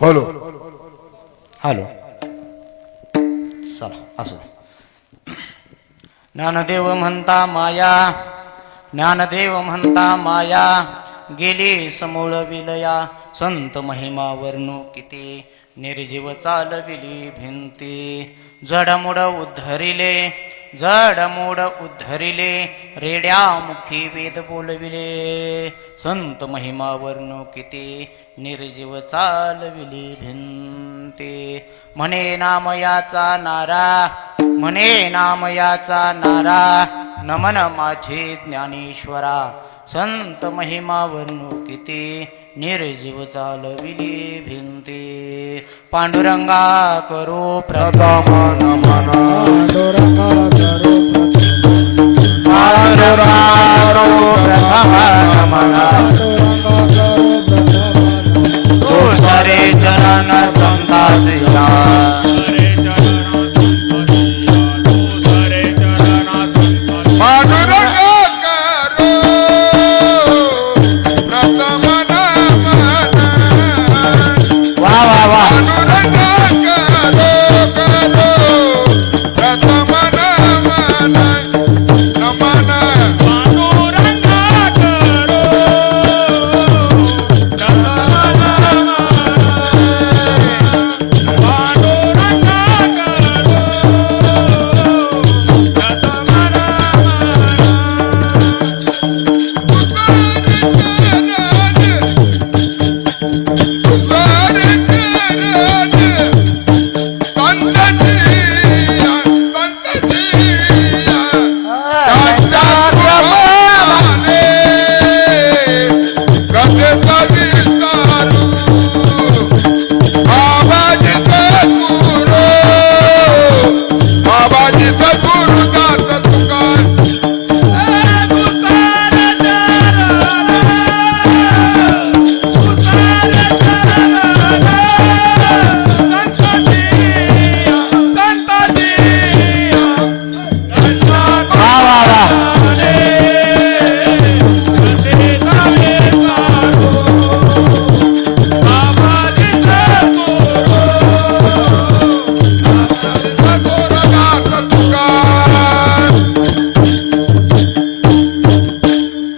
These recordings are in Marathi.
हॅलो हॅलो चला असू दे. ज्ञानदेव म्हणता माया, ज्ञानदेव म्हणता माया, गेली समूळ विलया, संत महिमा वर्णू किती, निर्जीव चालविली भिंती, जडमुड उद्धरिले, जडमूड उद्धरिले, रेड्या मुखी वेद बोलविले, संत महिमा वर्णू किती, निर्जीव चालविली भिंती, म्हणे नामयाचा नारा, म्हणे नामयाचा नारा, नमन माझे ज्ञानेश्वरा, संत महिमा वर्णू किती, निर्जीव चालविली भिंती, पांडुरंगा करो प्रथम नमन पांडुरंगा करो प्रथम नमन, तुझरे चरण संतासिया,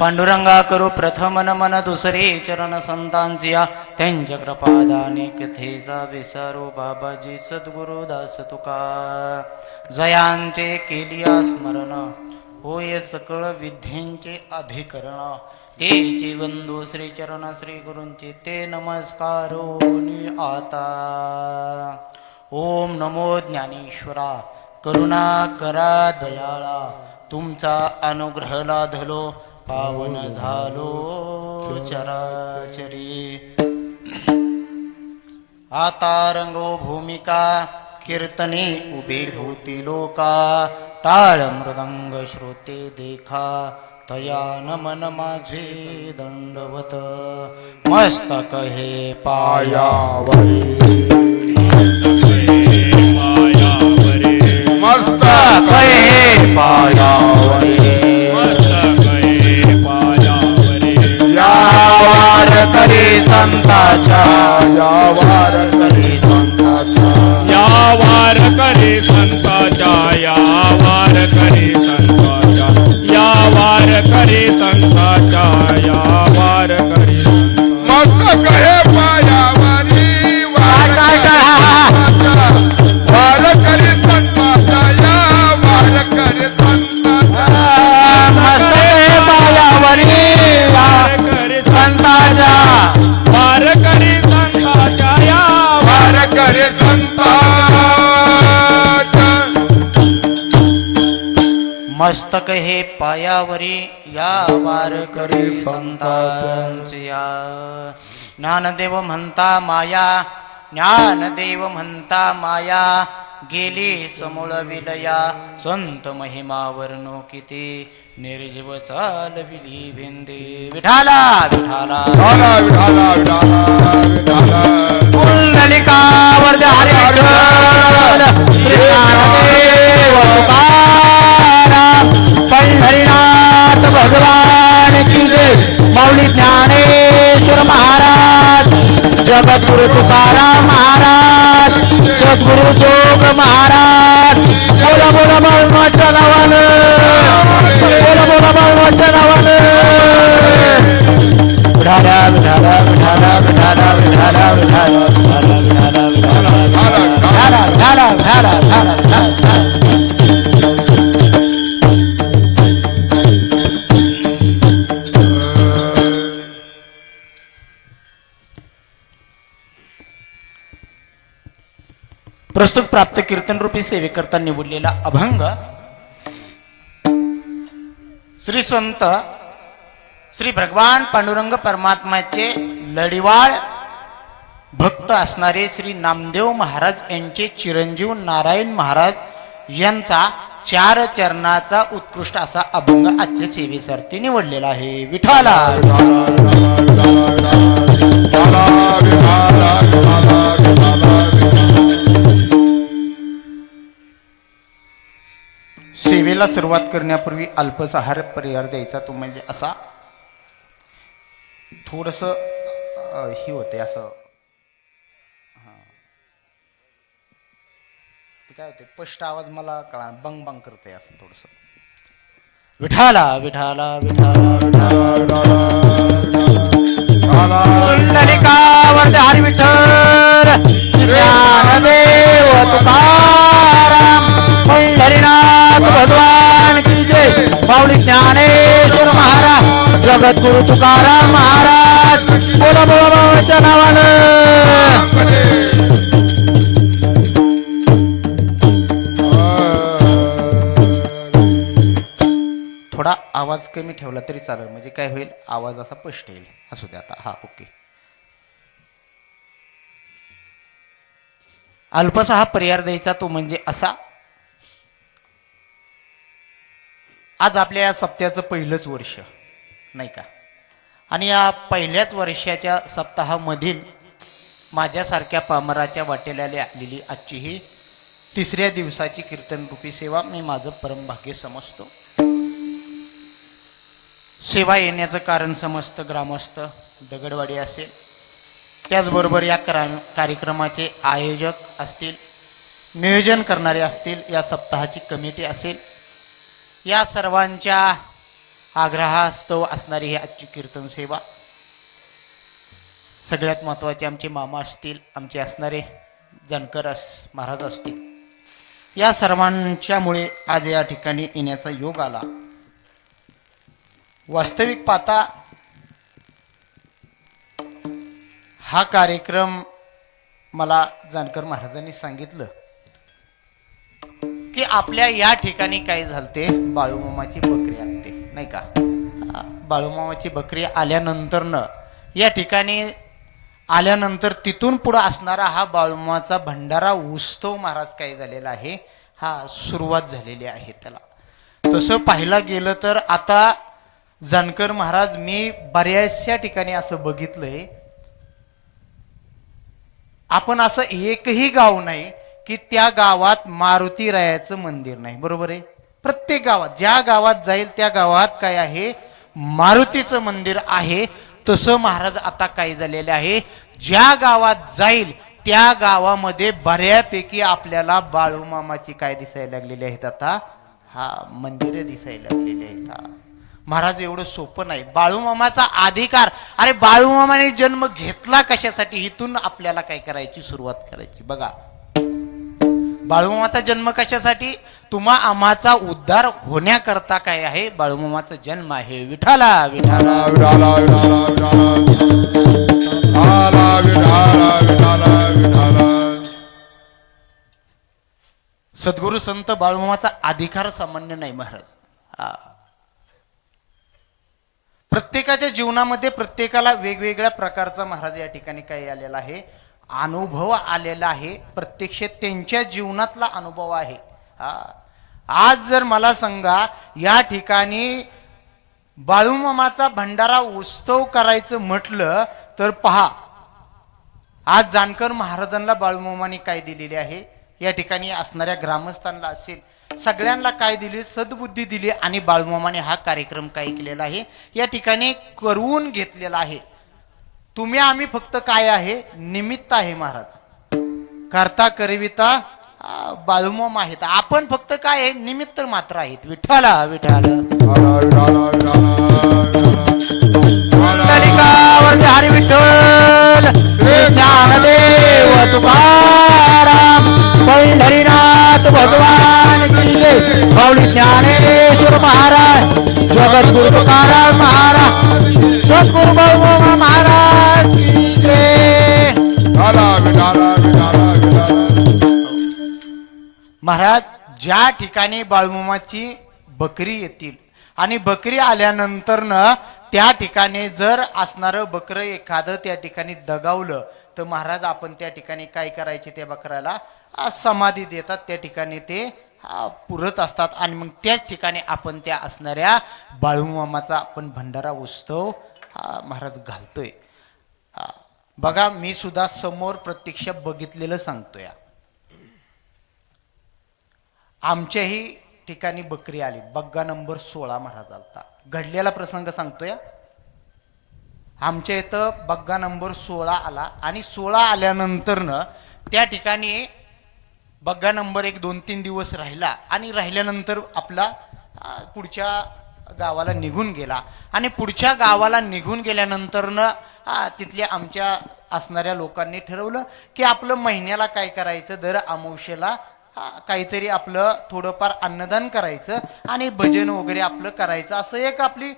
पांडुरंगा करू प्रथम नमन, दुसरे चरण संतांचिया, त्यांच्या कृपादाने कथेचा विसारो, बाबाजी सद्गुरु दास तुका, जयांचे केलिया स्मरण, होय सकळ विद्येंचे अधिकरण, तेचे बंधू श्री चरण श्री गुरूंचे ते नमस्कारोनी आता. ओम नमो ज्ञानेश्वरा, करुणा करा दयाळा, तुमचा अनुग्रह लाधलो, पावन झालो चराचरी. आता रंगो भूमिका, कीर्तने उभे होती लोका, टाळ मृदंग श्रोते देखा, तया नमन माझे दंडवत, मस्तक हे पायावरी, मस्तक हे पायावरी, करी संताचा, या वार करी संताचा, या वार करी संताचा, या वार करी संताचा, या वार करी संताचा, या वार करी संताचा, मस्तक हे पायावरी, वार करी संताचा, या वार करी संताचा, मस्तक हे पायावरी, वार करी संताचा, वार करी संताचा, या वार करी संताचा, मस्तक हे पायावरी, या वार करी संतांचिया. ज्ञानदेव म्हणता माया, ज्ञानदेव म्हणता माया, गेली समूळ विलया, संत महिमा वर्णो किती, निर्जीव चालविली भिंदी. विठाला विठाला विठाला विठाला विठाला विठाला, पुंडलिकावर हरी विठ्ठल, श्री ज्ञानदेव तुकाराम, पंढरीनाथ भगवान की जय, माऊली ज्ञानेश्वर महाराज जगद्गुरु तुकाराम महाराज सद्गुरु जोग महाराज बोला बोला बाळूमाच्या नावानं बोला बोला बाळूमाच्या नावानं विठाला विठाला विठाला विठाला विठाला विठाला विठाला विठाला विठाला विठाला विठाला विठाला विठाला प्रस्तुत प्राप्त कीर्तन रूपी सेवेकरता निवडलेला अभंग श्री संत श्री भगवान पांडुरंग परमात्म्याचे लढिवाळ भक्त असणारे श्री नामदेव महाराज यांचे चिरंजीव नारायण महाराज यांचा 4 चरणाचा उत्कृष्ट असा अभंग आजच्या सेवेसाठी निवडलेला आहे. विठाला सेवेला सुरुवात करण्यापूर्वी अल्पसहार पर्याय द्यायचा तो म्हणजे असा थोडस ही होते असं ते काय होते स्पष्ट आवाज मला कळा बंग बंग करते असं थोडस विठाला विठाला विठाला पुंडलिकावर हरी विठ्ठल ज्ञानदेव तुकाराम पंढरीनाथ भगवान की जय माऊली ज्ञानेश्वर महाराज जगद्गुरु तुकाराम महाराज बोला बोला बाबाच्या नावानं थोडा आवाज कमी ठेवला तरी चालेल म्हणजे काय होईल आवाज असा स्पष्ट येईल असू दे आता हा ओके. अल्पसा हा पर्याय द्यायचा तो म्हणजे असा आज आपल्या या सप्त्याचं पहिलंच वर्ष नाही का आणि या पहिल्याच वर्षाच्या सप्ताहामधील माझ्यासारख्या पामराच्या वाटेला आलेली आजची ही 3ऱ्या दिवसाची कीर्तन रूपी सेवा मी माझं परमभाग्य समजतो. सेवा येण्याचं कारण समस्त ग्रामस्थ दगडवाडी असेल त्याचबरोबर या कार्यक्रमाचे आयोजक असतील नियोजन करणारे असतील या सप्ताहाची कमिटी असेल या सर्वांच्या आग्रहास्तव असणारी ही आजची कीर्तन सेवा सगळ्यात महत्त्वाचे आमचे मामा असतील आमचे असणारे जानकर महाराज असतील या सर्वांच्यामुळे आज या ठिकाणी येण्याचा योग आला. वास्तविक पाहता हा कार्यक्रम मला जानकर महाराजांनी सांगितलं की आपल्या या ठिकाणी काय झालते बाळूमामाची बकरी आणते नाही का बाळूमामाची बकरी आल्यानंतरनं या ठिकाणी आल्यानंतर तिथून पुढे असणारा हा बाळूमामाचा भंडारा उत्सव महाराज काय झालेला आहे हा सुरुवात झालेली आहे. त्याला तसं पाहायला गेलं तर आता जानकर महाराज मी बऱ्याचशा ठिकाणी असं बघितलंय आपण असं एकही गाव नाही की त्या गावात मारुती रायाचं मंदिर नाही. बरोबर आहे. प्रत्येक गावात ज्या गावात जाईल त्या गावात काय आहे मारुतीचं मंदिर आहे. तसं महाराज आता काय झालेलं आहे ज्या गावात जाईल त्या गावामध्ये बऱ्यापैकी आपल्याला बाळूमामाची काय दिसायला लागलेली आहेत आता हा मंदिरे दिसायला लागलेली आहेत. महाराज एवढं सोपं नाही. बाळूमामाचा अधिकार अरे बाळूमामाने जन्म घेतला कशासाठी इथून आपल्याला काय करायची सुरुवात करायची. बघा बाळूमामाचा जन्म कशासाठी तुम्हा आम्हाचा उद्धार होण्याकरता काय आहे बाळूमामाचा जन्म आहे. विठाला विठाला विठाला विठाला विठाला विठाला विठाला सद्गुरु संत बाळूमामाचा अधिकार सामान्य नाही महाराज. प्रत्येकाच्या जीवनामध्ये प्रत्येकाला वेगवेगळ्या प्रकारचा महाराज या ठिकाणी काय आलेला आहे अनुभव आलेला आहे. प्रत्यक्ष त्यांच्या जीवनातला अनुभव आहे. आज जर मला सांगा या ठिकाणी बाळूमामाचा भंडारा उत्सव करायचं म्हटलं तर पहा आज जानकर महाराजांना बाळूमामाने काय दिलेले आहे या ठिकाणी असणाऱ्या ग्रामस्थांना असेल सगळ्यांना काय दिली सद्बुद्धी दिली आणि बाळूमामाने हा कार्यक्रम काय केलेला आहे या ठिकाणी करून घेतलेला आहे. तुम्ही आम्ही फक्त काय आहे, निमित्त आहे महाराज. करता करविता बाळूमामा आहेत. आपण फक्त काय आहे, निमित्त मात्र आहेत. विठ्ठला विठ्ठला विठाला विठाला विठाला पुंडलिकावरती हरी विठ्ठल, ज्ञानदेव तुकाराम, पंढरीनाथ भगवान की जय. माऊली ज्ञानेश्वर महाराज, जगद्गुरु तुकाराम महाराज, सद्गुरु बाळूमामा महाराज की जय. विठाला विठाला विठाला विठाला. महाराज, ज्या ठिकाणी बाळूमामाची बकरी येतील आणि बकरी आल्यानंतर न त्या ठिकाणी जर असणारं बकरं एखादं त्या ठिकाणी दगावलं तर महाराज आपण त्या ठिकाणी काय करायचे, त्या बकऱ्याला समाधी देतात. त्या ठिकाणी ते पुरत असतात आणि मग त्याच ठिकाणी आपण त्या असणाऱ्या बाळूमामाचा आपण भंडारा उत्सव महाराज घालतोय. बघा, मी सुद्धा समोर प्रत्यक्ष बघितलेलं सांगतोय. आमच्याही ठिकाणी बकरी आली, बग्गा नंबर 16 महाराज आलता. घडलेला प्रसंग सांगतोय. आमच्या इथं बग्गा नंबर 16 आला आणि 16 आल्यानंतर न त्या ठिकाणी बग्गा नंबर 1 2-3 दिवस राहिला आणि राहिल्यानंतर आपला पुढच्या गावाला निघून गेला. आणि पुढच्या गावाला निघून गेल्यानंतर न तिथल्या आमच्या असणाऱ्या लोकांनी ठरवलं की आपलं महिन्याला काय करायचं, दर अमावस्येला काहीतरी आपलं थोडंफार अन्नदान करायचं आणि भजन वगैरे आपलं करायचं, असं एक आपली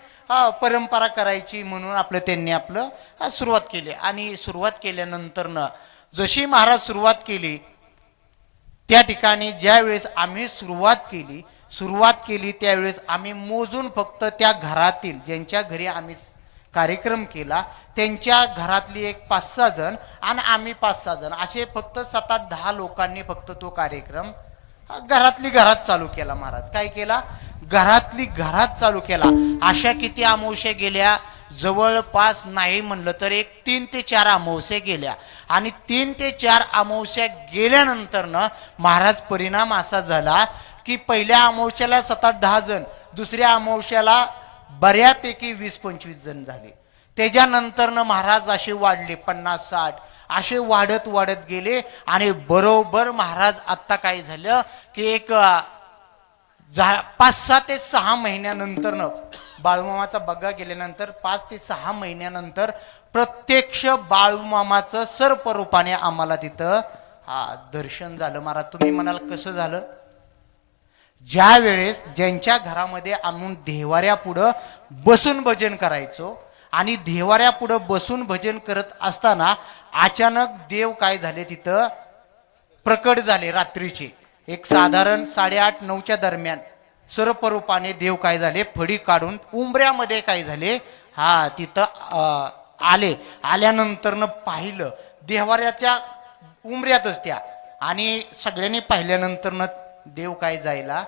परंपरा करायची म्हणून आपलं त्यांनी आपलं सुरुवात केली. आणि सुरुवात केल्यानंतर न जशी महाराज सुरुवात केली, त्या ठिकाणी ज्या वेळेस आम्ही सुरुवात केली त्यावेळेस आम्ही मोजून फक्त त्या घरातील ज्यांच्या घरी आम्ही कार्यक्रम केला त्यांच्या घरातली एक 5-6 जण आणि आम्ही 5-6 जण असे फक्त 7-8-10 लोकांनी फक्त तो कार्यक्रम घरातली घरात चालू केला. महाराज काय केला, घरातली घरात चालू केला. अशा किती अमावस्या गेल्या, जवळपास नाही म्हणलं तर एक 3 ते 4 अमावस्या गेल्या. आणि 3 ते 4 अमावस्या गेल्यानंतर न महाराज परिणाम असा झाला की पहिल्या अमावस्याला 7-8-10 जण, दुसऱ्या अमावस्याला बऱ्यापैकी 20-25 जण झाले. त्याच्यानंतर न महाराज असे वाढले 50-60 असे वाढत वाढत गेले. आणि बरोबर महाराज आता काय झालं की एक 5-6 ते 6 महिन्यानंतर न बाळूमामाचा बग्गा गेल्यानंतर 5 ते 6 महिन्यानंतर प्रत्यक्ष बाळूमामाचं सर्परूपाने आम्हाला तिथं दर्शन झालं. महाराज तुम्ही म्हणाल कसं झालं, ज्या वेळेस ज्यांच्या घरामध्ये आम्ही देवाऱ्या पुढं बसून भजन करायचो आणि देवाऱ्या पुढं बसून भजन करत असताना अचानक देव काय झाले तिथं प्रकट झाले. रात्रीचे एक साधारण 8:30-9च्या दरम्यान सर्परूपाने देव काय झाले फडी काढून उंबऱ्यामध्ये काय झाले तिथं आले. आल्यानंतर न पाहिलं देवाऱ्याच्या उंबऱ्यातच त्या, आणि सगळ्यांनी पाहिल्यानंतर न देव काय जायला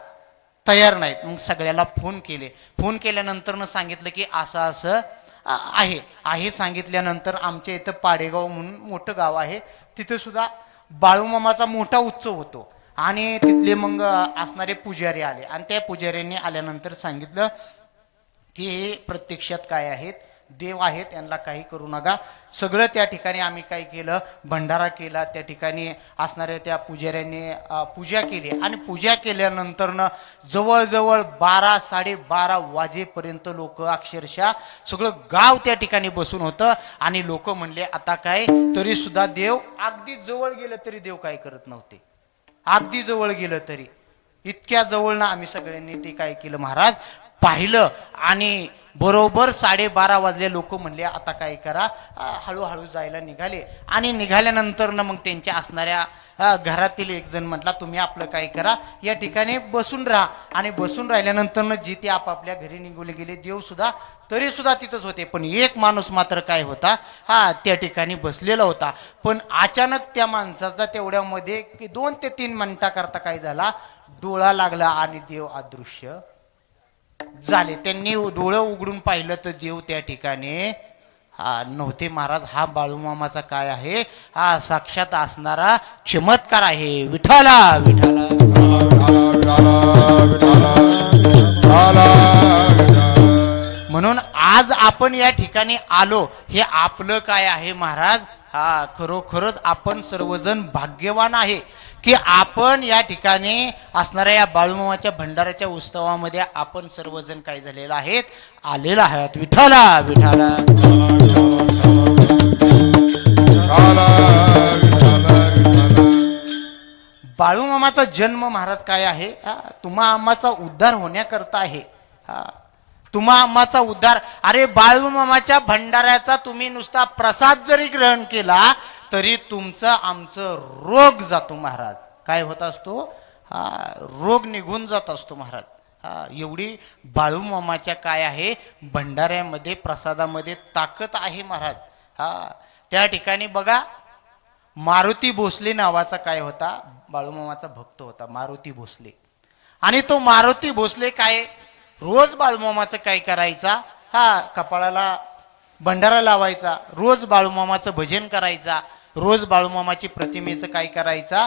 तयार नाहीत. मग सगळ्याला फोन केल्यानंतर न सांगितलं की असं असं आहे. सांगितल्यानंतर आमच्या इथं पाडेगाव म्हणून मोठं गाव आहे, तिथं सुद्धा बाळूमामाचा मोठा उत्सव होतो. आणि तिथले मग असणारे पुजारी आले आणि त्या पुजाऱ्यांनी आल्यानंतर सांगितलं की हे प्रत्यक्षात काय आहेत, देव आहेत, यांना काही करू नका. सगळं त्या ठिकाणी आम्ही काय केलं, भंडारा केला. त्या ठिकाणी असणाऱ्या त्या पुजाऱ्यांनी पूजा केली आणि पूजा केल्यानंतर न जवळजवळ 12-12:30 वाजेपर्यंत लोक अक्षरशः सगळं गाव त्या ठिकाणी बसून होतं. आणि लोक म्हणले आता काय, तरी सुद्धा देव अगदी जवळ गेलं तरी देव काय करत नव्हते. अगदी जवळ गेलं तरी इतक्या जवळ ना आम्ही सगळ्यांनी ते काय केलं महाराज पाहिलं. आणि बरोबर 12:30 वाजले. लोक म्हणले आता काय करा, हळूहळू जायला निघाले. आणि निघाल्यानंतर ना मग त्यांच्या असणाऱ्या घरातील एक जण म्हटला तुम्ही आपलं काय करा, या ठिकाणी बसून राहा. आणि बसून राहिल्यानंतर ना जी ते आपापल्या घरी निघून गेले. देव सुद्धा तरी सुद्धा तिथंच होते, पण एक माणूस मात्र काय होता त्या ठिकाणी बसलेला होता. पण अचानक त्या माणसाचा तेवढ्यामध्ये 2 ते 3 मिनिटाकरता काय झाला, डोळा लागला आणि देव अदृश्य झाले. त्यांनी डोळं उघडून पाहिलं तर देव त्या ठिकाणी नव्हते. महाराज हा बाळूमामाचा काय आहे, साक्षात असणारा चमत्कार आहे. विठाला विठाला. म्हणून आज आपण या ठिकाणी आलो हे आपलं काय आहे महाराज. हा खरोखरच आपण सर्वजण भाग्यवान आहे की आपण या ठिकाणी असणाऱ्या या बाळूमामाच्या भंडाऱ्याच्या उत्सवामध्ये आपण सर्वजण काय झालेलं आहेत, आलेलं आहेत. विठाला विठाला विठाला विठाला विठाला. बाळूमामाचा जन्म महाराज काय आहे, तुम्हा आम्हाचा उद्धार होण्याकरता आहे. तुम्हा आम्हाचा उद्धार. अरे बाळूमामाच्या भंडाऱ्याचा तुम्ही नुसता प्रसाद जरी ग्रहण केला तरी तुमचं आमचं रोग जातो महाराज. काय होत असतो, रोग निघून जात असतो महाराज. एवढी बाळूमामाच्या काय आहे भंडाऱ्यामध्ये प्रसादामध्ये ताकद आहे महाराज. त्या ठिकाणी बघा मारुती भोसले नावाचा काय होता, बाळूमामाचा भक्त होता मारुती भोसले. आणि तो मारुती भोसले काय रोज बाळूमामाचं काय करायचा, कपाळाला भंडारा लावायचा, रोज बाळूमामाचं भजन करायचा, रोज बाळूमामाची प्रतिमेचं काय करायचा,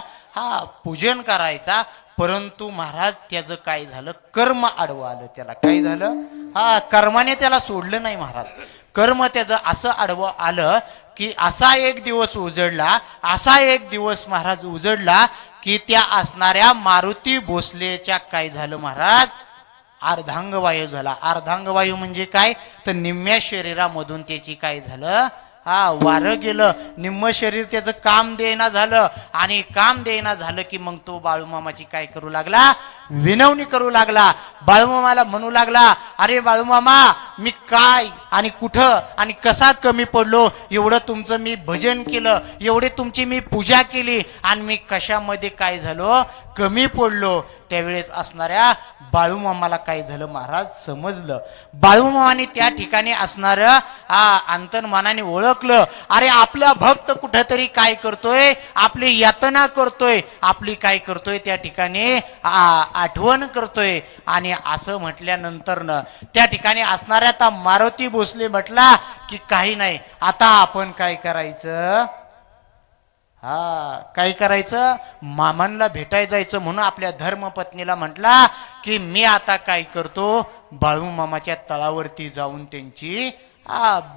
पूजन करायचा. परंतु महाराज त्याचं काय झालं, कर्म आडवं आलं त्याला. काय झालं, कर्माने त्याला सोडलं नाही महाराज. कर्म त्याचं असं आडवं आलं की असा एक दिवस उजडला, असा एक दिवस महाराज उजडला की त्या असणाऱ्या मारुती भोसलेच्या काय झालं महाराज, अर्धांगवायू झाला. अर्धांगवायू म्हणजे काय तर निम्म्या शरीरामधून त्याची काय झालं, वारं गेलं. निम्म शरीर त्याचं काम देणं झालं. आणि काम देणं झालं की मग तो बाळूमामाची काय करू लागला, विनवणी करू लागला. बाळूमामाला म्हणू लागला, अरे बाळूमामा मी काय आणि कुठं आणि कसा कमी पडलो, एवढं तुमचं मी भजन केलं, एवढे तुमची मी पूजा केली आणि मी कशामध्ये काय झालो, कमी पडलो. त्यावेळेस असणाऱ्या बाळूमामाला काय झालं महाराज समजलं. बाळूमामाने त्या ठिकाणी असणार अंतर्मनाने ओळखलं, अरे आपला भक्त कुठेतरी काय करतोय, आपली यातना करतोय, आपली काय करतोय त्या ठिकाणी आठवण करतोय. आणि असं म्हटल्यानंतर न त्या ठिकाणी असणाऱ्या त्या मारुती भोसले म्हटला की काही नाही, आता आपण काय करायचं, काय करायचं, मामांना भेटायला जायचं. म्हणून आपल्या धर्मपत्नीला म्हटला की मी आता काय करतो, बाळूमामाच्या तळावरती जाऊन त्यांची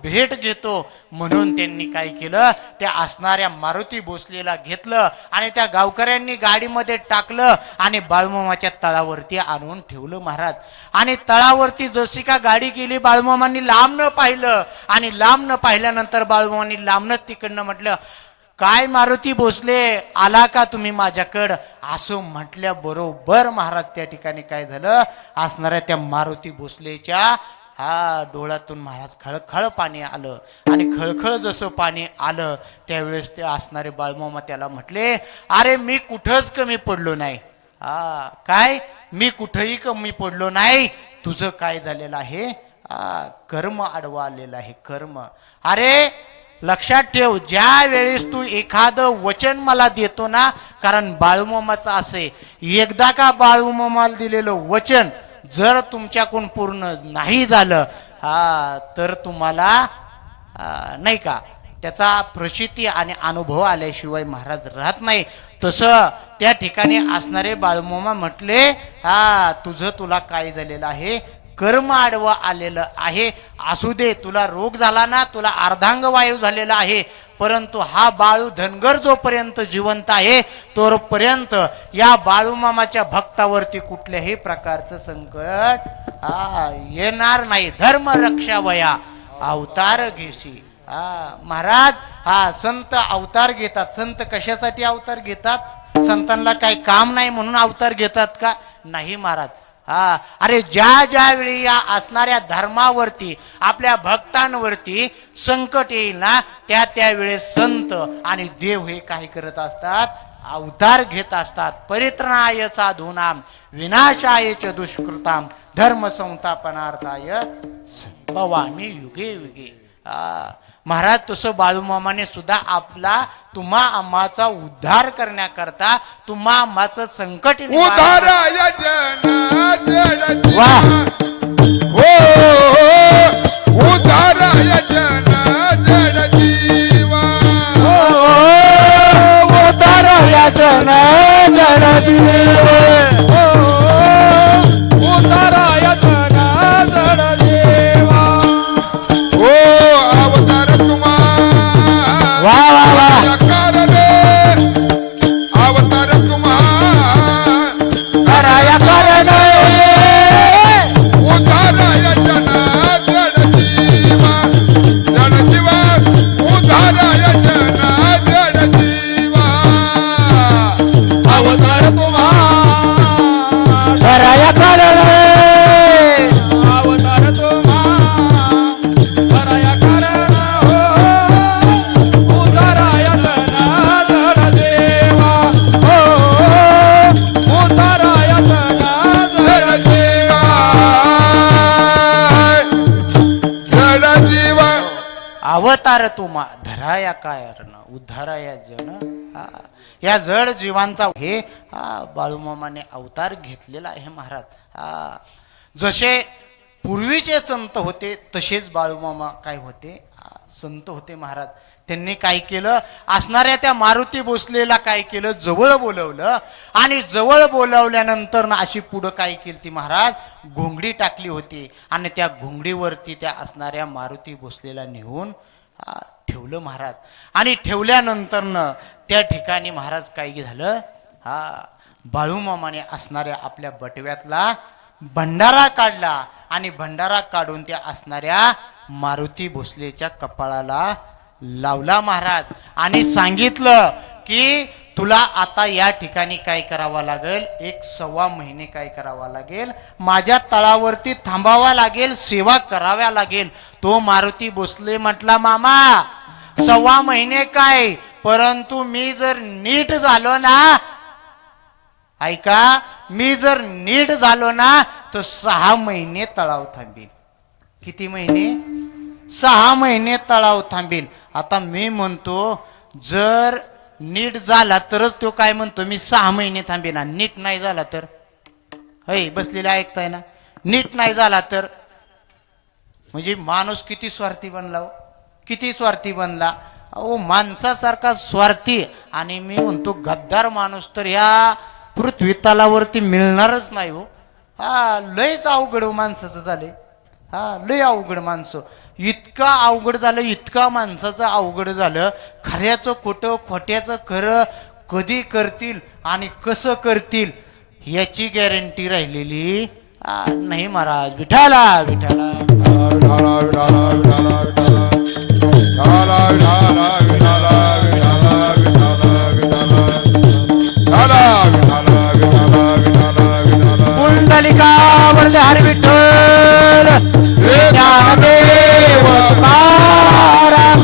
भेट घेतो. म्हणून त्यांनी काय केलं, त्या असणाऱ्या मारुती भोसलेला घेतलं आणि त्या गावकऱ्यांनी गाडीमध्ये टाकलं आणि बाळूमामाच्या तळावरती आणून ठेवलं महाराज. आणि तळावरती जशी का गाडी गेली, बाळूमामांनी लांब न पाहिलं आणि लांब न पाहिल्यानंतर बाळूमामांनी लांबनच तिकडनं म्हटलं, काय मारुती भोसले आला का तुम्ही माझ्याकडं, असं म्हटल्या बरोबर महाराज त्या ठिकाणी काय झालं, असणाऱ्या त्या मारुती भोसलेच्या डोळ्यातून महाराज खळखळ पाणी आलं. आणि खळखळ जसं पाणी आलं त्यावेळेस ते असणारे बाळूमामा त्याला म्हटले, अरे मी कुठंच कमी पडलो नाही. काय मी कुठंही कमी पडलो नाही, तुझं काय झालेलं आहे, कर्म आडवा आलेलं आहे, कर्म. अरे लक्षात ठेव, ज्या वेळेस तू एखादं वचन मला देतो ना, कारण बाळूमामाचं असे, एकदा का बाळूमामाला दिलेलं वचन जर तुमच्याकडून पूर्ण नाही झालं तर तुम्हाला नाही का त्याचा प्रचिती आणि अनुभव आल्याशिवाय महाराज राहत नाही. तसं त्या ठिकाणी असणारे बाळूमामा म्हटले, तुझं तुला काय झालेलं आहे, कर्म आडवं आलेलं आहे. असू दे, तुला रोग झाला ना, तुला अर्धांग वायू झालेला आहे, परंतु हा बाळू धनगर जोपर्यंत जिवंत आहे तोपर्यंत या बाळूमामाच्या भक्तावरती कुठल्याही प्रकारचं संकट येणार नाही. धर्म रक्षावया अवतार घेशी. महाराज संत अवतार घेतात. संत कशासाठी अवतार घेतात, संतांना काही काम नाही म्हणून अवतार घेतात का, नाही महाराज. अरे ज्या ज्या वेळी या असणाऱ्या धर्मावरती आपल्या भक्तांवरती संकट येईल ना, त्या त्यावेळेस संत आणि देव हे काय करत असतात, अवतार घेत असतात. परित्राणाय साधूनाम विनाशाय च दुष्कृताम धर्म संस्थापनार्थाय भवामी युगे युगे. महाराज तसं बाळूमामाने सुद्धा आपला तुम्हा आम्हाचा उद्धार करण्याकरता, तुम्हा आम्हाचं संकट उद्धाराय जन वा हो उद्धाराय जन जड जीवा उद्धाराय जन जड जीवा उताराय जन जड जीवा. अवतार तुम्हा धराया काय अर्ण उद्धाराया जन हा. या जड जीवांचा हे बाळूमामाने अवतार घेतलेला आहे महाराज. जसे पूर्वीचे संत होते तसेच बाळूमामा काय होते संत होते महाराज. त्यांनी काय केलं असणाऱ्या त्या मारुती भोसलेला काय केलं जवळ बोलवलं आणि जवळ बोलवल्यानंतर ना अशी पुढं काय केली ती महाराज घोंगडी टाकली होती आणि त्या घोंगडीवरती त्या असणाऱ्या मारुती भोसलेला नेऊन ठेवलं महाराज. आणि ठेवल्यानंतर न त्या ठिकाणी महाराज काय झालं बाळूमामाने असणाऱ्या आपल्या बटव्यातला भंडारा काढला आणि भंडारा काढून त्या असणाऱ्या मारुती भोसलेच्या कपाळाला लावला महाराज. आणि सांगितलं की तुला आता या ठिकाणी काय करावं लागेल 1.25 महिने काय करावं लागेल माझ्या तळावरती थांबावा लागेल सेवा कराव्या लागेल. तो मारुती भोसले म्हटला मामा 1.25 महिने काय परंतु मी जर नीट झालो ना ऐका मी जर नीट झालो ना तर 6 महिने तळाव थांबील. किती महिने 6 महिने तळाव थांबील. आता मी म्हणतो जर नीट झाला तरच तो काय म्हणतो मी 6 महिने थांबेन. नीट नाही झाला तर हे बसलेला ऐकताय ना नीट नाही झाला तर म्हणजे माणूस किती स्वार्थी बनला हो किती स्वार्थी बनला. अहो माणसासारखा स्वार्थी आणि मी म्हणतो गद्दार माणूस तर ह्या पृथ्वी तलावरती मिळणारच नाही हो. लयच अवघड माणसाचं झाले. लय अवघड माणसं इतका अवघड झालं इतका माणसाचं अवघड झालं. खऱ्याचं खोटं खोट्याचं खरं कधी करतील आणि कसं करतील याची गॅरंटी राहिलेली नाही महाराज. विठाला विठाला विठाला विठाला विठाला विठाला विठाला विठाला विठाला विठाला विठाला विठाला विठाला पुंडलिका वरदे हरी विठ्ठल ज्ञानदेव तुकाराम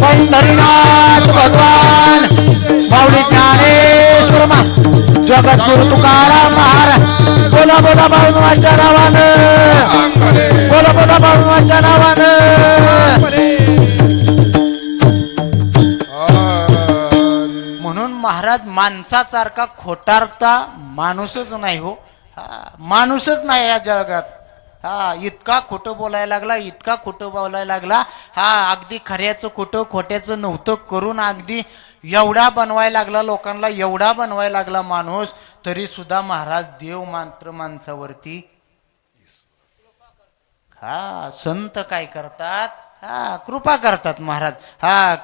पंढरीनाथ भगवान माऊली ज्ञानेश्वर जगद्गुरु तुकाराम महाराज. बोला बोला बाळूमामाच्या नावानं बोला बोला बाळूमामाच्या नावानं. म्हणून महाराज माणसासारखा खोटारता माणूसच नाही हो. माणूसच नाही या जगात. इतका खोटं बोलायला लागला इतका खोटं बोलायला लागला. अगदी खऱ्याचं खोटं खोट्याचं नव्हतं करून अगदी एवढा बनवायला लागला लोकांना एवढा बनवायला लागला माणूस तरी सुद्धा महाराज देव मात्र माणसावरती संत काय करतात कृपा करतात महाराज.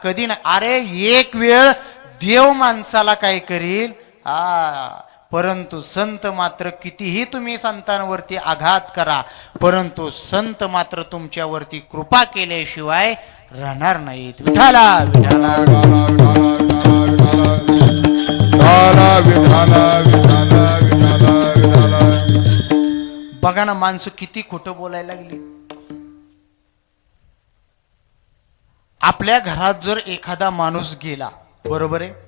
कधी ना अरे एक वेळ देव माणसाला काय करील परंतु संत मात्र कितीही तुम्ही संतांवरती आघात करा परंतु संत मात्र तुमच्यावरती कृपा केल्याशिवाय राहणार नाहीत. विठाला विठाला बघा ना माणसं किती खोटं बोलायला लागली. आपल्या घरात जर एखादा माणूस गेला बरोबर आहे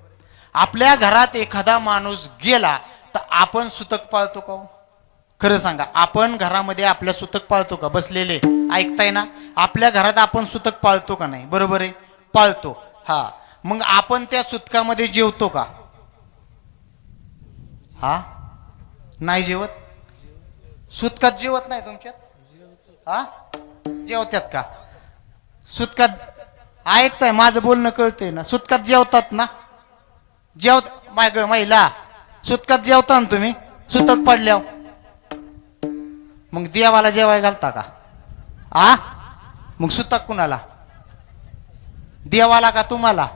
आपल्या घरात एखादा माणूस गेला तर आपण सुतक पाळतो का? खरं सांगा आपण घरामध्ये आपल्या सुतक पाळतो का? बसलेले ऐकताय ना आपल्या घरात आपण सुतक पाळतो का नाही? बरोबर आहे पाळतो. मग आपण त्या सुतकामध्ये जेवतो का? नाही जेवत. सुतकात जेवत नाही तुमच्यात जेवतात का? सुतकात ऐकताय माझं बोलणं कळतंय ना? सुतकात जेवतात ना? महिला सुतकात जेवता ना तुम्ही सुतक पडल्यावर मग देवाला जेवाय घालता का? मग सुतक कुणाला देवाला का तुम्हाला?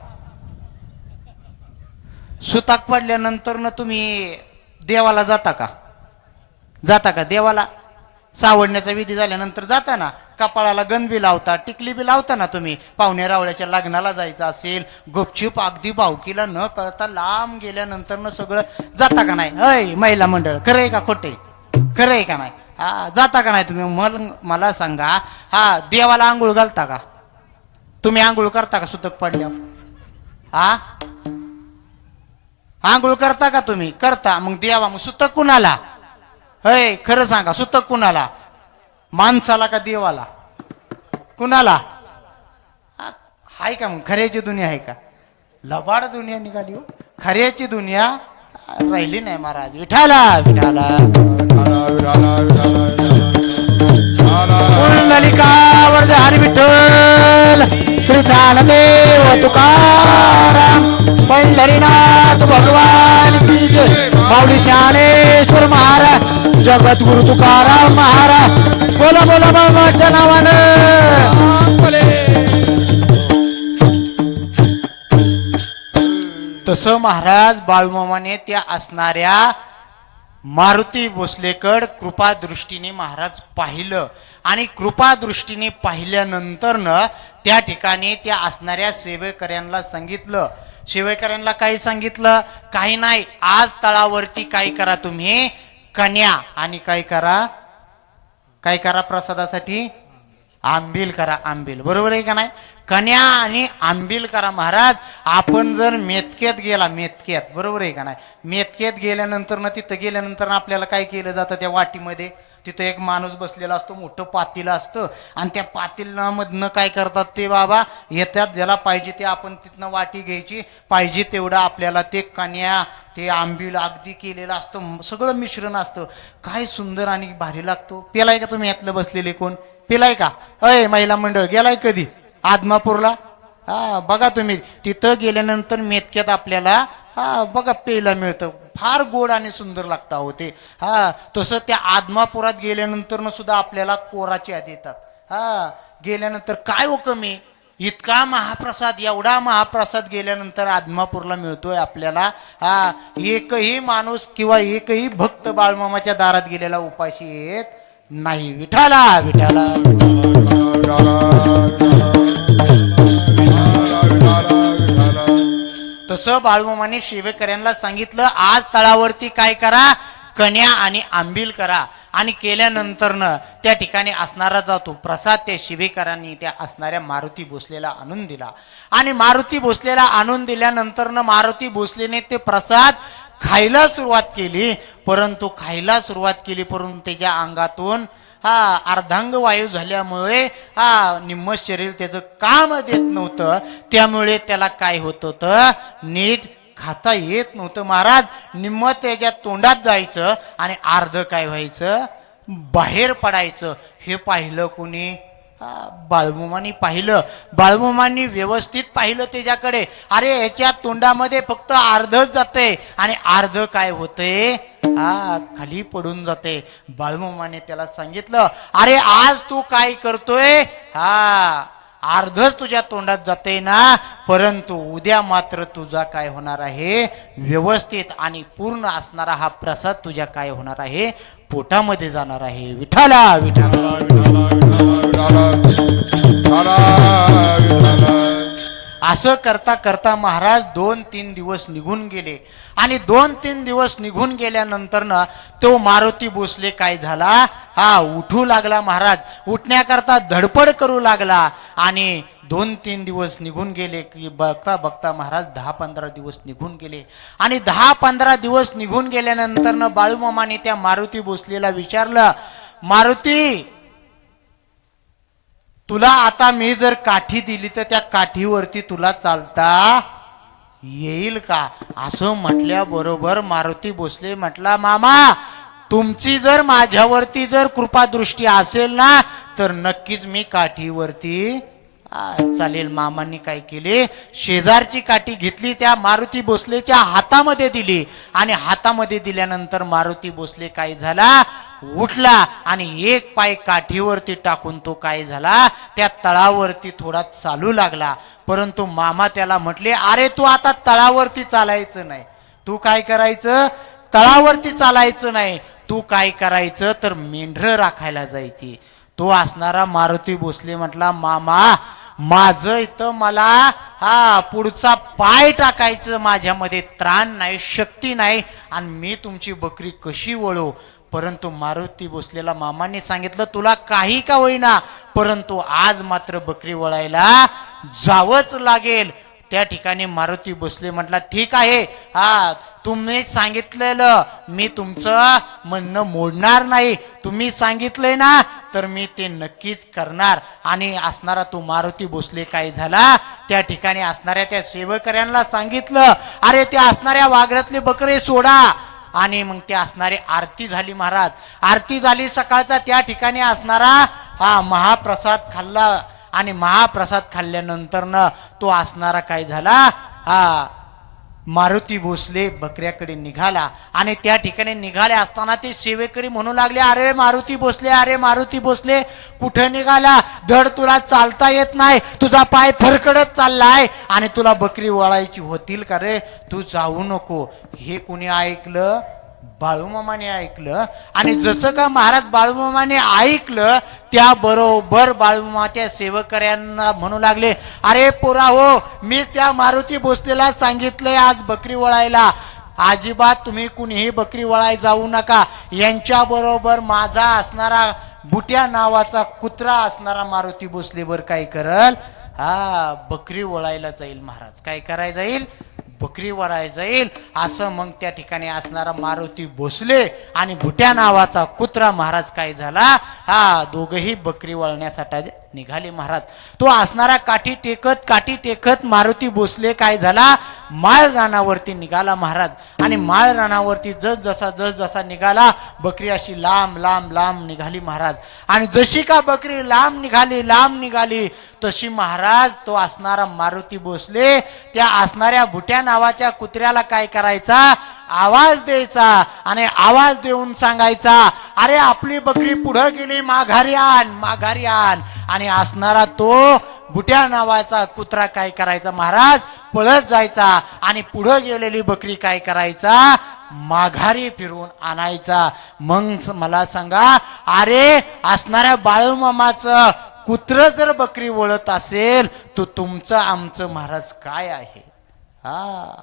सुतक पडल्यानंतर ना तुम्ही देवाला जाता का? जाता का देवाला? सावडण्याचा विधी झाल्यानंतर जाता ना कपाळाला गंध लावता टिकली बी लावता ना तुम्ही. पाहुण्या रावळ्याच्या लग्नाला जायचं असेल गुपचूप अगदी भावकीला न कळता लांब गेल्यानंतर न सगळं जाता का नाही? अय महिला मंडळ खरं आहे का खोटे? खरं आहे का नाही? जाता का नाही तुम्ही? मला सांगा देवाला आंघोळ घालता का? तुम्ही आंघोळ करता का सुतक पडल्यावर? आंघोळ करता का तुम्ही? करता. मग देवा मग सुतक कुणाला? हय खरं सांगा सुतक कुणाला? माणसाला का देवाला? कुणाला? हाय का मग खऱ्याची दुनिया आहे का? लबाड दुनिया निघाली हो. खऱ्याची दुनिया राहिली नाही महाराज. विठाला विठाला पुंडलिकावर हरी विठ्ठल श्री ज्ञानदेव तुकाराम पंढरीनाथ भगवान की जय. माऊली ज्ञानेश्वर महाराज जगद्गुरु तुकाराम महाराज. बोला बोला बाबाच्या नावानं. तसं महाराज बाळूमामाने त्या असणाऱ्या मारुती भोसलेकड कृपा दृष्टीने महाराज पाहिलं आणि कृपा दृष्टीने पाहिल्यानंतर न त्या ठिकाणी त्या असणाऱ्या सेवेकऱ्यांना सांगितलं. सेवेकऱ्यांना काही सांगितलं? काही नाही. आज तळावरती काय करा तुम्ही? कन्या आणि काय करा? काय करा प्रसादासाठी? आंबील करा. आंबील बरोबर आहे का नाही? कन्या आणि आंबील करा महाराज. आपण जर मेतक्यात गेला, मेतक्यात बरोबर आहे का नाही? मेतक्यात गेल्यानंतर ना तिथं गेल्यानंतर आपल्याला काय केलं जातं? त्या वाटीमध्ये तिथं एक माणूस बसलेला असतो, मोठं पातेलं असतं आणि त्या पातेल्यामधनं काय करतात ते बाबा येतात. ज्याला पाहिजे ते आपण तिथनं वाटी घ्यायची. पाहिजे तेवढं आपल्याला ते कन्या ते आंबील अगदी केलेलं असतं. सगळं मिश्रण असतं. काय सुंदर आणि भारी लागतो. पेलाय का तुम्ही यातलं बसलेले कोण? पेलाय का? अय महिला मंडळ गेलाय कधी आदमापूरला? हा बघा तुम्ही तिथं गेल्यानंतर मेतक्यात आपल्याला बघा प्यायला मिळतं. फार गोड आणि सुंदर लागतं हो ते. तसं त्या आदमापुरात गेल्यानंतर न सुद्धा आपल्याला कोराची याद येतात. गेल्यानंतर काय हो कमी? इतका महाप्रसाद, एवढा महाप्रसाद गेल्यानंतर आदमापूरला मिळतोय आपल्याला. एकही माणूस किंवा एकही भक्त बाळमामाच्या दारात गेलेला उपाशी येत नाही. विठाला विठाला तसं बाळूमामाने सेवेकऱ्यांना सांगितलं, आज तळावरती काय करा? कन्या आणि आंबील करा. आणि केल्यानंतर न त्या ठिकाणी असणारा जातो प्रसाद त्या शिवेकरांनी त्या असणाऱ्या मारुती भोसलेला आणून दिला. आणि मारुती भोसलेला आणून दिल्यानंतर न मारुती भोसलेने ते प्रसाद खायला सुरुवात केली. परंतु त्याच्या अंगातून अर्धांग वायू झाल्यामुळे निम्म शरीर त्याचं काम देत नव्हतं. त्यामुळे त्याला काय होत होतं? नीट खाता येत नव्हतं महाराज. निम्म त्याच्या तोंडात जायचं आणि अर्ध काय व्हायचं? बाहेर पडायचं. हे पाहिलं कोणी? बाळूमामानी पाहिलं. बाळूमामानी व्यवस्थित पाहिलं त्याच्याकडे. अरे याच्या तोंडामध्ये फक्त अर्धच जाते आणि अर्ध काय होते? खाली पडून जाते. बाळूमामाने त्याला सांगितलं, अरे आज तू काय करतोय? अर्धच तुझ्या तोंडात जाते ना, परंतु उद्या मात्र तुझा काय होणार आहे? व्यवस्थित आणि पूर्ण असणारा हा प्रसाद तुझ्या काय होणार आहे? पोटामध्ये जाणार आहे. विठाला विठाला असं करता करता महाराज 2-3 दिवस निघून गेले. आणि 2-3 दिवस निघून गेल्यानंतर ना तो मारुती भोसले काय झाला? उठू लागला महाराज. उठण्याकरता धडपड करू लागला. आणि 2-3 दिवस निघून गेले की बघता बघता महाराज 10-15 दिवस निघून गेले. आणि 10-15 दिवस निघून गेल्यानंतर ना बाळूमामाने त्या मारुती भोसलेला विचारलं, मारुती तुला आता मी जर काठी दिली तर त्या काठीवरती तुला चालता येईल का? असं म्हटल्याबरोबर मारुती भोसले म्हटला, मामा तुमची जर माझ्यावरती जर कृपा दृष्टी असेल ना तर नक्कीच मी काठीवरती चालेल. मामांनी काय केले? शेजारची काठी घेतली, त्या मारुती भोसलेच्या हातामध्ये दिली. आणि हातामध्ये दिल्यानंतर मारुती भोसले काय झाला? उठला आणि एक पाय काठीवरती टाकून तो काय झाला? त्या तळावरती थोडा चालू लागला. परंतु मामा त्याला म्हटले, अरे तू आता तळावरती चालायचं नाही. तू काय करायचं? तळावरती चालायचं नाही. तू काय करायचं तर मेंढरं राखायला जायची. तो असणारा मारुती भोसले म्हटला, मामा माझं इथं मला पुढचा पाय टाकायचं माझ्यामध्ये त्राण नाही, शक्ती नाही, आणि मी तुमची बकरी कशी वळू? परंतु मारुती भोसलेला मामांनी सांगितलं, तुला काही का होईना परंतु आज मात्र बकरी वळायला जावंच लागेल. त्या ठिकाणी मारुती भोसले म्हटला, ठीक आहे, तुम्ही सांगितलेलं मी तुमचं म्हणणं मोडणार नाही. तुम्ही सांगितलंय ना तर मी ते नक्कीच करणार. आणि असणारा तो मारुती भोसले काय झाला, त्या ठिकाणी असणाऱ्या त्या सेवकऱ्यांना सांगितलं, अरे त्या असणाऱ्या वाघरातले बकरे सोडा. आणि मग ते असणारी आरती झाली महाराज. आरती झाली सकाळचा. त्या ठिकाणी असणारा हा महाप्रसाद खाल्ला. आणि महाप्रसाद खाल्ल्यानंतर न तो असणारा काय झाला, हा मारुती भोसले बकऱ्याकडे निघाला. आणि त्या ठिकाणी निघाले असताना ते सेवेकरी म्हणू लागले, अरे मारुती भोसले, अरे मारुती भोसले, कुठं निघाला? धड तुला चालता येत नाही, तुझा पाय फरकडत चाललाय आणि तुला बकरी वळायची होतील का रे? तू जाऊ नको. हे कुणी ऐकलं? बाळूमामाने ऐकलं. आणि जसं का महाराज बाळूमामाने ऐकलं त्याबरोबर बाळूमामा त्या सेवकऱ्यांना म्हणू लागले, अरे पोरा हो, मी त्या मारुती भोसलेला सांगितलंय आज बकरी वळायला. अजिबात तुम्ही कुणीही बकरी वळाय जाऊ नका. यांच्या बरोबर माझा असणारा बुट्या नावाचा कुत्रा असणारा मारुती भोसलेवर काय करल, हा बकरी वळायला जाईल. महाराज काय करायला जाईल? बकरी वळायला जाईल. असं मग त्या ठिकाणी असणारा मारुती भोसले आणि भुट्या नावाचा कुत्रा महाराज काय झाला, हा दोघही बकरी वळण्यासाठी निघाले. महाराज तो असणारा काठी टेकत मारुती भोसले काय झाला, माळ रानावरती निघाला. महाराज आणि माळ रानावरती जस जसा निघाला बकरी अशी लांब लांब लांब निघाली. महाराज आणि जशी का बकरी लांब निघाली तशी महाराज तो असणारा मारुती भोसले त्या असणाऱ्या भुट्या नावाच्या कुत्र्याला काय करायचा, आवाज द्यायचा. आणि आवाज देऊन सांगायचा, अरे आपली बकरी पुढे गेली, माघारी आण. आणि असणारा तो बुट्या नावाचा कुत्रा काय करायचा, महाराज पळत जायचा आणि पुढे गेलेली बकरी काय करायचा, माघारी फिरवून आणायचा. मग मला सांगा, अरे असणाऱ्या बाळूमामाचं कुत्र जर बकरी वळत असेल तर तुमचं आमचं महाराज काय आहे? हा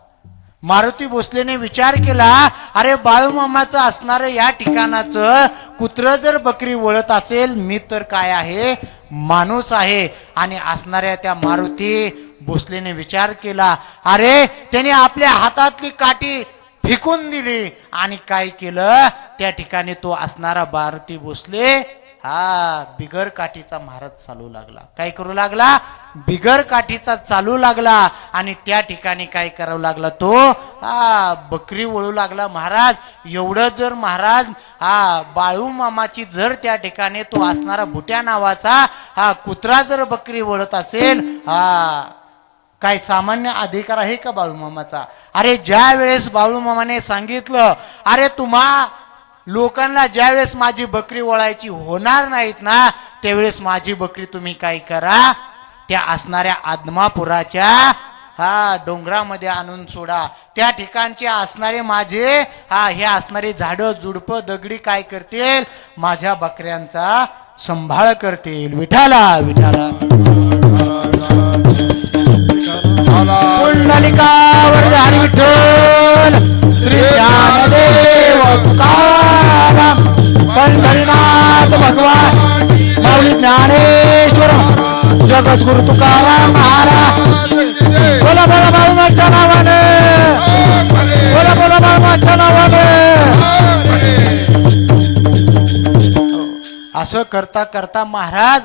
मारुती भोसलेने विचार केला, अरे बाळूमामाचं असणारं या ठिकाणाचं कुत्र जर बकरी वळत असेल, मी तर काय आहे, माणूस आहे. आणि असणाऱ्या त्या मारुती भोसलेने विचार केला, अरे त्याने आपल्या हातातली काठी फेकून दिली आणि काय केलं, त्या ठिकाणी तो असणारा मारुती भोसले हा बिगर काठीचा महाराज चालू लागला. काय करू लागला? बिगर काठीचा चालू लागला. आणि त्या ठिकाणी काय करावं लागला, तो बकरी वळू लागला. महाराज एवढं जर महाराज बाळू मामाची जर त्या ठिकाणी तो असणारा भुट्या नावाचा कुत्रा जर बकरी वळत असेल, काय सामान्य अधिकार आहे का बाळू मामाचा? अरे ज्या वेळेस बाळू मामाने सांगितलं, अरे तुम्हा लोकांना ज्यावेळेस माझी बकरी वळायची होणार नाहीत ना, त्यावेळेस माझी बकरी तुम्ही काय करा, त्या असणाऱ्या आदमापुराच्या डोंगरामध्ये आणून सोडा. त्या ठिकाणचे असणारे माझे हे असणारे झाडं झुडपं दगडी काय करतील, माझ्या बकऱ्यांचा सांभाळ करतील. विठाला विठाला पुंडलिकावर हरी विठ्ठल श्री ज्ञानदेव तुकाराम पंढरीनाथ भगवान माऊली ज्ञानेश्वर जगद्गुरु तुकाराम महाराज. बोला बोला बाळूमाच्या नावाने, बोला बोला बाळूमाच्या नावाने. असं करता करता महाराज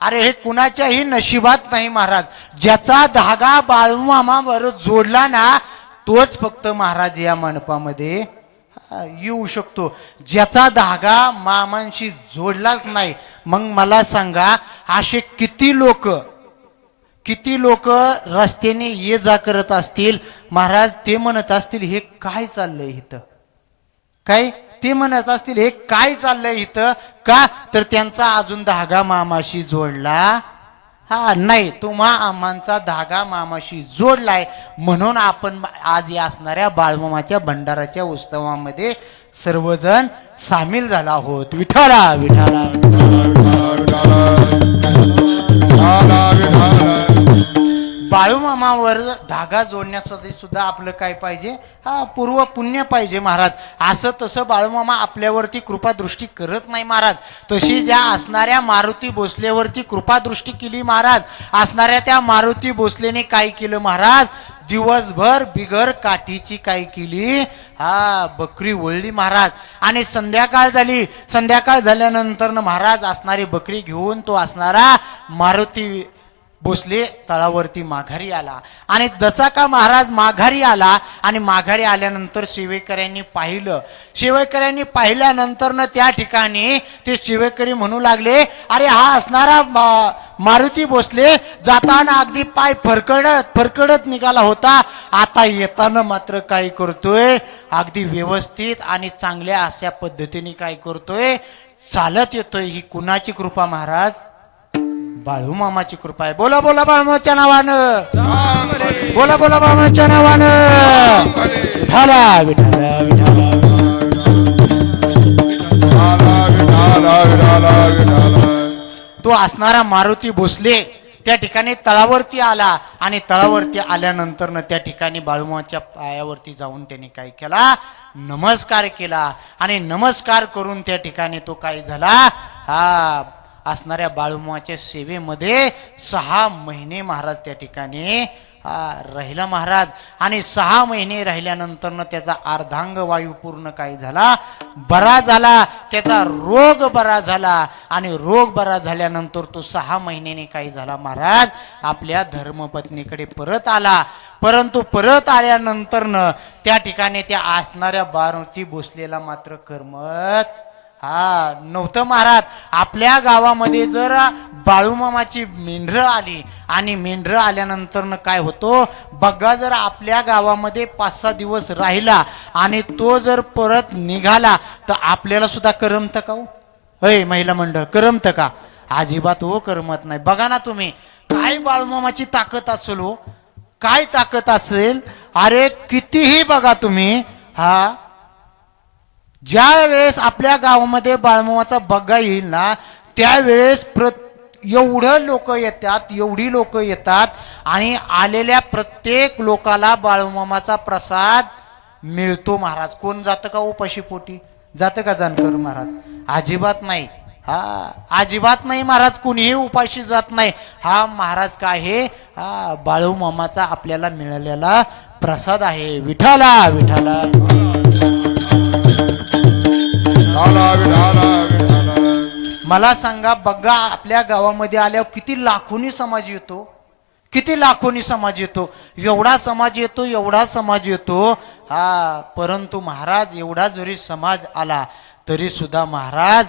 अरे हे कुणाच्याही नशिबात नाही महाराज. ज्याचा धागा बाळूमामावर जोडला ना तोच फक्त महाराज या मंडपामध्ये येऊ शकतो. ज्याचा धागा मामांशी जोडलाच नाही, मग मला सांगा असे किती लोक रस्त्याने ये जा करत असतील महाराज. ते म्हणत असतील हे काय चाललंय इथं, काय ते म्हणत असतील हे काय चाललंय इथं, का तर त्यांचा अजून धागा मामाशी जोडला नाही. तुम्हा आम्हांचा धागा मामाशी जोडलाय म्हणून आपण आज या असणाऱ्या बाळूमामाच्या भंडाराच्या उत्सवामध्ये सर्वजण सामील झाला आहोत. विठाला विठाला बाळूमामावर धागा जोडण्यासाठी सुद्धा आपलं काय पाहिजे, हा पूर्व पुण्य पाहिजे महाराज. असं तसं बाळूमामा आपल्यावरती कृपादृष्टी करत नाही महाराज. तशी ज्या असणाऱ्या मारुती भोसलेवरती कृपादृष्टी केली महाराज. असणाऱ्या त्या मारुती भोसलेने काय केलं महाराज, दिवसभर बिगर काठीची काय केली, हा बकरी वळली महाराज. आणि संध्याकाळ झाली. संध्याकाळ झाल्यानंतर महाराज असणारी बकरी घेऊन तो असणारा मारुती भोसले तळावरती माघारी आला. आणि जसा का महाराज माघारी आला आणि माघारी आल्यानंतर शिवेकऱ्यांनी पाहिलं. शिवेकऱ्यांनी पाहिल्यानंतर न त्या ठिकाणी ते शिवेकरी म्हणू लागले, अरे हा असणारा मारुती भोसले जाताना अगदी पाय फरकडत निघाला होता, आता येताना मात्र काय करतोय, अगदी व्यवस्थित आणि चांगल्या अशा पद्धतीने काय करतोय, चालत येतोय. ही कुणाची कृपा महाराज, बाळूमामाची कृपा आहे. बोला बोला बाळूमामाच्या नावानं, बोला बोला बाळूमामाच्या नावानं. विठाला विठाला विठाला. तो असणारा मारुती भोसले त्या ठिकाणी तळावरती आला. आणि तळावरती आल्यानंतर न त्या ठिकाणी बाळूमामाच्या पायावरती जाऊन त्याने काय केला, नमस्कार केला. आणि नमस्कार करून त्या ठिकाणी तो काय झाला, हा असणाऱ्या बाळूमामाच्या सेवेमध्ये 6 महिने महाराज त्या ठिकाणी राहिला महाराज. आणि 6 महिने राहिल्यानंतर त्याचा अर्धांग वायू पूर्ण काय झाला, बरा झाला. त्याचा रोग बरा झाला. आणि रोग बरा झाल्यानंतर तो 6 महिन्याने काय झाला महाराज, आपल्या धर्मपत्नीकडे परत आला. परंतु परत आल्यानंतर त्या ठिकाणी त्या असणाऱ्या बाळूमामा भोसलेला मात्र करमत नव्हतं महाराज. आपल्या गावामध्ये जर बाळूमामाची मेंढरं आली आणि मेंढरं आल्यानंतर काय होतो बघा, जर आपल्या गावामध्ये 5-6 दिवस राहिला आणि तो जर परत निघाला तर आपल्याला सुद्धा करमतं का हो? होय महिला मंडळ, करमतं का? अजिबात हो, करमत नाही. बघा ना तुम्ही, काय बाळूमामाची ताकद असेल हो, काय ताकद असेल. अरे कितीही बघा तुम्ही, ज्या वेळेस आपल्या गावामध्ये बाळूमामाचा बग्गा येईल ना, त्यावेळेस एवढं लोक येतात, एवढी लोक येतात. आणि आलेल्या प्रत्येक लोकाला बाळूमामाचा प्रसाद मिळतो महाराज. कोण जातं का उपाशी पोटी? जातं का जानकर महाराज? अजिबात नाही. अजिबात नाही महाराज, कुणीही उपाशी जात नाही. हा महाराज काय आहे, बाळूमामाचा आपल्याला मिळालेला प्रसाद आहे. विठाला विठाला. मला सांगा, बघा आपल्या गावामध्ये आल्यावर किती लाखोनी समाज येतो, किती लाखोनी समाज येतो. एवढा समाज येतो, एवढा समाज येतो. परंतु महाराज एवढा जरी समाज आला तरी सुद्धा महाराज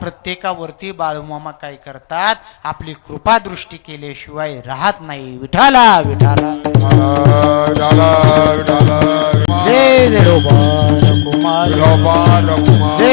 प्रत्येकावरती बाळूमामा काय करतात, आपली कृपा दृष्टी केल्याशिवाय राहत नाही. विठाला विठाला. जय जय कुमार, जय